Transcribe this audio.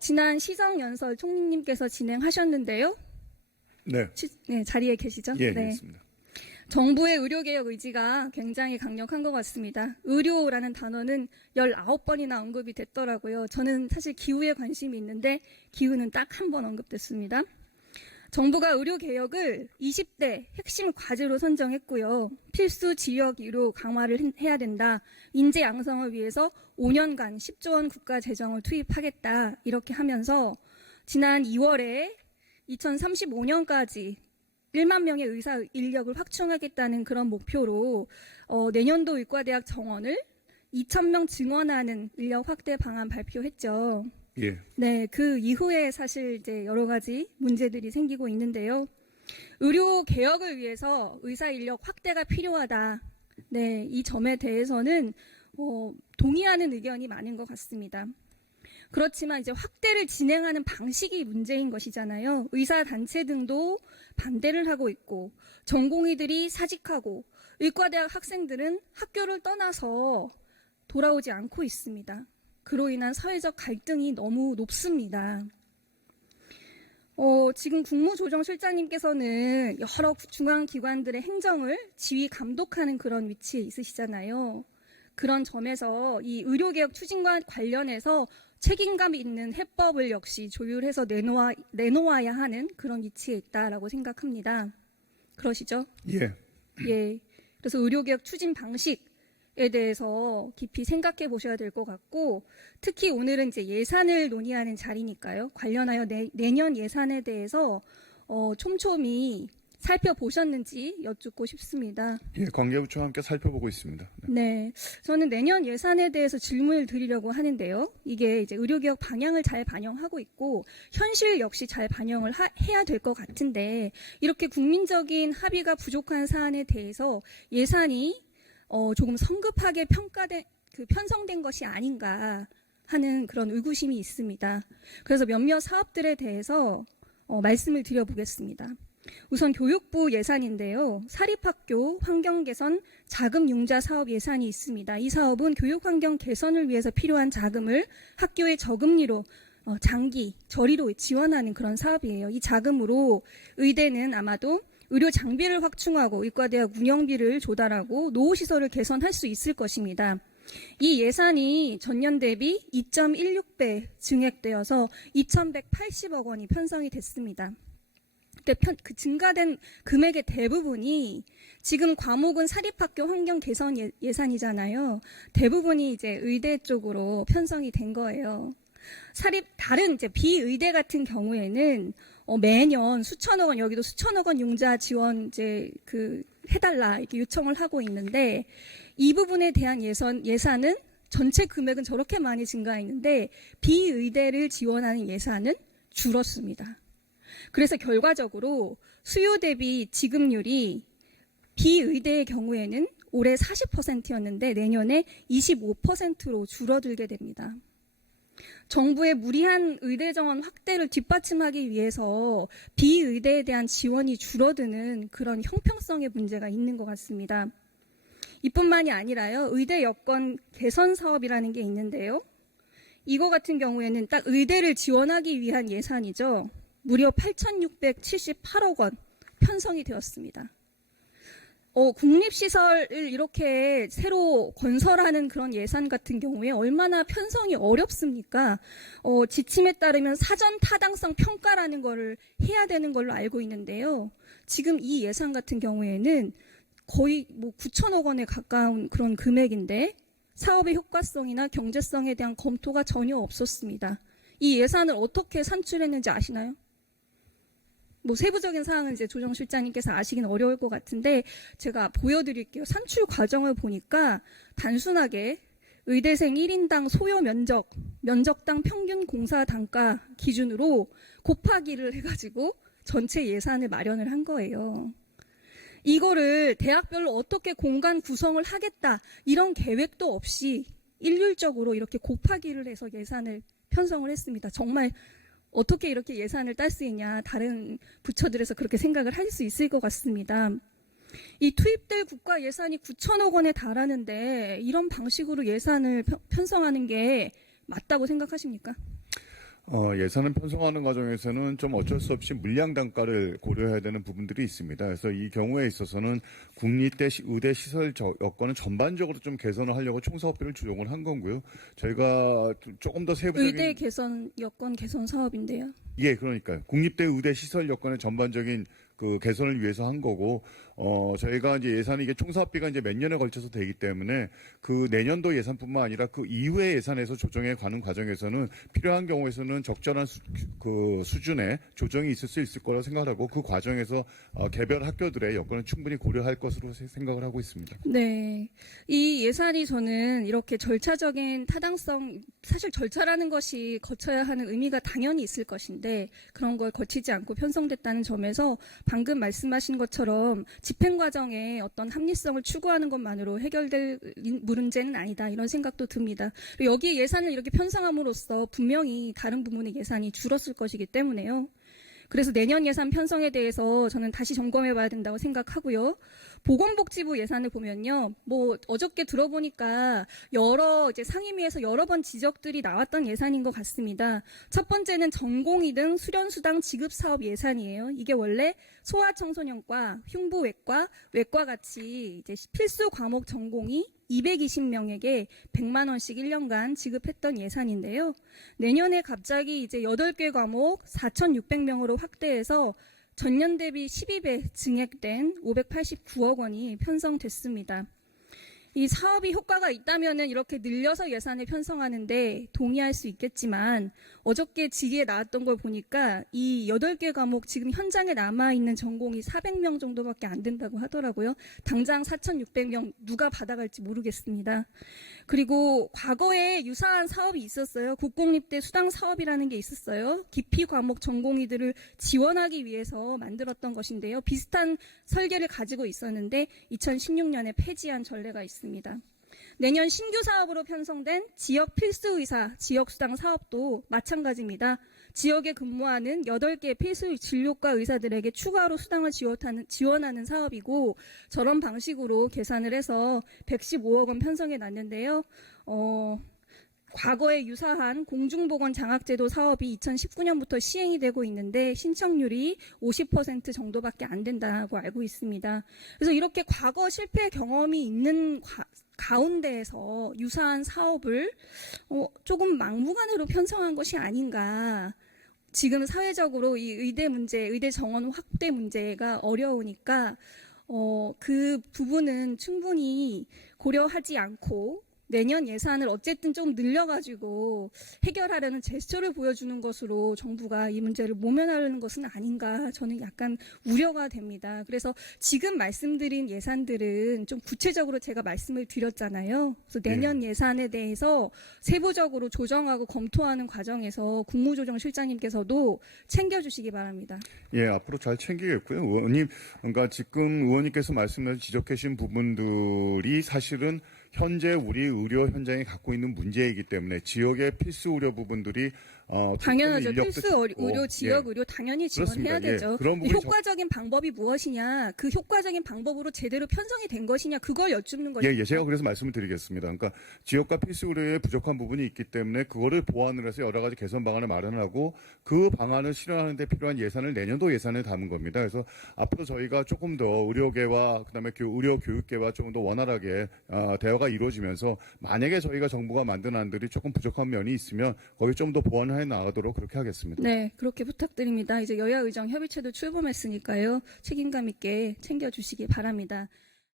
지난 시정연설 총리님께서 진행하셨는데요. 네. 네, 자리에 계시죠? 예, 네. 있습니다. 정부의 의료개혁 의지가 굉장히 강력한 것 같습니다. 의료라는 단어는 19번이나 언급이 됐더라고요. 저는 사실 기후에 관심이 있는데 기후는 딱 한 번 언급됐습니다. 정부가 의료개혁을 20대 핵심 과제로 선정했고요. 필수 지역 의료 강화를 해야 된다. 인재 양성을 위해서 5년간 10조 원 국가 재정을 투입하겠다. 이렇게 하면서 지난 2월에 2035년까지 1만 명의 의사 인력을 확충하겠다는 그런 목표로 내년도 의과대학 정원을 2,000명 증원하는 인력 확대 방안 발표했죠. 예. 네, 그 이후에 사실 이제 여러 가지 문제들이 생기고 있는데요. 의료 개혁을 위해서 의사 인력 확대가 필요하다. 네, 이 점에 대해서는 동의하는 의견이 많은 것 같습니다. 그렇지만 이제 확대를 진행하는 방식이 문제인 것이잖아요. 의사 단체 등도 반대를 하고 있고 전공의들이 사직하고 의과대학 학생들은 학교를 떠나서 돌아오지 않고 있습니다. 그로 인한 사회적 갈등이 너무 높습니다. 지금 국무조정실장님께서는 여러 중앙기관들의 행정을 지휘 감독하는 그런 위치에 있으시잖아요. 그런 점에서 이 의료개혁 추진과 관련해서 책임감 있는 해법을 역시 조율해서 내놓아야 하는 그런 위치에 있다라고 생각합니다. 그러시죠? 예. 예. 그래서 의료개혁 추진 방식에 대해서 깊이 생각해 보셔야 될 것 같고, 특히 오늘은 이제 예산을 논의하는 자리니까요. 관련하여 내년 예산에 대해서 촘촘히 살펴보셨는지 여쭙고 싶습니다. 예, 관계부처와 함께 살펴보고 있습니다. 네, 저는 내년 예산에 대해서 질문을 드리려고 하는데요. 이게 이제 의료개혁 방향을 잘 반영하고 있고 현실 역시 잘 반영을 해야 될 것 같은데 이렇게 국민적인 합의가 부족한 사안에 대해서 예산이 조금 성급하게 편성된 것이 아닌가 하는 그런 의구심이 있습니다. 그래서 몇몇 사업들에 대해서 말씀을 드려보겠습니다. 우선 교육부 예산인데요. 사립학교 환경 개선 자금 융자 사업 예산이 있습니다. 이 사업은 교육 환경 개선을 위해서 필요한 자금을 학교의 저금리로 장기, 저리로 지원하는 그런 사업이에요. 이 자금으로 의대는 아마도 의료 장비를 확충하고 의과대학 운영비를 조달하고 노후시설을 개선할 수 있을 것입니다. 이 예산이 전년 대비 2.16배 증액되어서 2,180억 원이 편성이 됐습니다. 그 증가된 금액의 대부분이 지금 과목은 사립학교 환경 개선 예산이잖아요. 대부분이 이제 의대 쪽으로 편성이 된 거예요. 다른 이제 비의대 같은 경우에는 매년 수천억 원, 여기도 수천억 원 융자 지원 이제 해달라 이렇게 요청을 하고 있는데 이 부분에 대한 예산은 전체 금액은 저렇게 많이 증가했는데 비의대를 지원하는 예산은 줄었습니다. 그래서 결과적으로 수요 대비 지급률이 비의대의 경우에는 올해 40%였는데 내년에 25%로 줄어들게 됩니다. 정부의 무리한 의대 정원 확대를 뒷받침하기 위해서 비의대에 대한 지원이 줄어드는 그런 형평성의 문제가 있는 것 같습니다. 이뿐만이 아니라요. 의대 여건 개선 사업이라는 게 있는데요. 이거 같은 경우에는 딱 의대를 지원하기 위한 예산이죠. 무려 8,678억 원 편성이 되었습니다. 국립시설을 이렇게 새로 건설하는 그런 예산 같은 경우에 얼마나 편성이 어렵습니까? 지침에 따르면 사전 타당성 평가라는 거를 해야 되는 걸로 알고 있는데요. 지금 이 예산 같은 경우에는 거의 9천억 원에 가까운 그런 금액인데 사업의 효과성이나 경제성에 대한 검토가 전혀 없었습니다. 이 예산을 어떻게 산출했는지 아시나요? 세부적인 사항은 이제 조정실장님께서 아시긴 어려울 것 같은데 제가 보여드릴게요. 산출 과정을 보니까 단순하게 의대생 1인당 소요 면적당 평균 공사 단가 기준으로 곱하기를 해가지고 전체 예산을 마련을 한 거예요. 이거를 대학별로 어떻게 공간 구성을 하겠다 이런 계획도 없이 일률적으로 이렇게 곱하기를 해서 예산을 편성을 했습니다. 정말 어떻게 이렇게 예산을 딸 수 있냐, 다른 부처들에서 그렇게 생각을 할 수 있을 것 같습니다. 이 투입될 국가 예산이 9천억 원에 달하는데 이런 방식으로 예산을 편성하는 게 맞다고 생각하십니까? 예산을 편성하는 과정에서는 좀 어쩔 수 없이 물량 단가를 고려해야 되는 부분들이 있습니다. 그래서 이 경우에 있어서는 국립대 의대 시설 여건은 전반적으로 좀 개선을 하려고 총사업비를 조정을 한 거고요. 저희가 조금 더 세부적인 의대 개선 여건 개선 사업인데요. 예, 그러니까요. 국립대 의대 시설 여건의 전반적인 그 개선을 위해서 한 거고, 저희가 이제 예산이 이게 총사업비가 이제 몇 년에 걸쳐서 되기 때문에 그 내년도 예산뿐만 아니라 그 이후의 예산에서 조정해 가는 과정에서는 필요한 경우에서는 적절한 그 수준의 조정이 있을 수 있을 거라 생각하고 그 과정에서 개별 학교들의 여건을 충분히 고려할 것으로 생각을 하고 있습니다. 네. 이 예산이 저는 이렇게 절차적인 타당성, 사실 절차라는 것이 거쳐야 하는 의미가 당연히 있을 것인데 그런 걸 거치지 않고 편성됐다는 점에서 방금 말씀하신 것처럼 집행 과정에 어떤 합리성을 추구하는 것만으로 해결될 문제는 아니다. 이런 생각도 듭니다. 그리고 여기 예산을 이렇게 편성함으로써 분명히 다른 부문의 예산이 줄었을 것이기 때문에요. 그래서 내년 예산 편성에 대해서 저는 다시 점검해 봐야 된다고 생각하고요. 보건복지부 예산을 보면요. 뭐 어저께 들어보니까 이제 상임위에서 여러 번 지적들이 나왔던 예산인 것 같습니다. 첫 번째는 전공의 수련수당 지급 사업 예산이에요. 이게 원래 소아청소년과 흉부외과, 외과 같이 이제 필수 과목 전공이 220명에게 100만 원씩 1년간 지급했던 예산인데요. 내년에 갑자기 이제 8개 과목 4,600명으로 확대해서 전년 대비 12배 증액된 589억 원이 편성됐습니다. 이 사업이 효과가 있다면은 이렇게 늘려서 예산을 편성하는데 동의할 수 있겠지만 어저께 질의에 나왔던 걸 보니까 이 8개 과목 지금 현장에 남아있는 전공이 400명 정도밖에 안 된다고 하더라고요. 당장 4,600명 누가 받아갈지 모르겠습니다. 그리고 과거에 유사한 사업이 있었어요. 국공립대 수당 사업이라는 게 있었어요. 기피 과목 전공의들을 지원하기 위해서 만들었던 것인데요. 비슷한 설계를 가지고 있었는데 2016년에 폐지한 전례가 있습니다. 내년 신규 사업으로 편성된 지역 필수의사 지역수당 사업도 마찬가지입니다. 지역에 근무하는 8개 필수 진료과 의사들에게 추가로 수당을 지원하는 사업이고 저런 방식으로 계산을 해서 115억 원 편성해 놨는데요. 과거에 유사한 공중보건 장학제도 사업이 2019년부터 시행이 되고 있는데 신청률이 50% 정도밖에 안 된다고 알고 있습니다. 그래서 이렇게 과거 실패 경험이 있는 가운데에서 유사한 사업을 조금 막무가내로 편성한 것이 아닌가. 지금 사회적으로 이 의대 문제, 의대 정원 확대 문제가 어려우니까 그 부분은 충분히 고려하지 않고 내년 예산을 어쨌든 좀 늘려가지고 해결하려는 제스처를 보여주는 것으로 정부가 이 문제를 모면하려는 것은 아닌가 저는 약간 우려가 됩니다. 그래서 지금 말씀드린 예산들은 좀 구체적으로 제가 말씀을 드렸잖아요. 그래서 내년 예산에 대해서 세부적으로 조정하고 검토하는 과정에서 국무조정실장님께서도 챙겨주시기 바랍니다. 예, 앞으로 잘 챙기겠고요. 의원님, 그러니까 지금 의원님께서 말씀하신 지적하신 부분들이 사실은 현재 우리 의료 현장이 갖고 있는 문제이기 때문에 지역의 필수 의료 부분들이 당연하죠. 인력도 필수 적고, 의료, 지역 예. 의료 당연히 지원해야 그렇습니다. 예. 되죠. 그런 부분이 효과적인 방법이 무엇이냐, 그 효과적인 방법으로 제대로 편성이 된 것이냐, 그걸 여쭙는 거죠. 예, 제가 그래서 말씀을 드리겠습니다. 그러니까 지역과 필수 의료에 부족한 부분이 있기 때문에 그거를 보완을 해서 여러 가지 개선 방안을 마련하고 그 방안을 실현하는 데 필요한 예산을 내년도 예산에 담은 겁니다. 그래서 앞으로 저희가 조금 더 의료계와 그다음에 의료 교육계와 조금 더 원활하게 대화가 이루어지면서 만약에 저희가 정부가 만든 안들이 조금 부족한 면이 있으면 거기 좀 더 보완해 나가도록 그렇게 하겠습니다. 네, 그렇게 부탁드립니다. 이제 여야 의정 협의체도 출범했으니까요. 책임감 있게 챙겨주시기 바랍니다.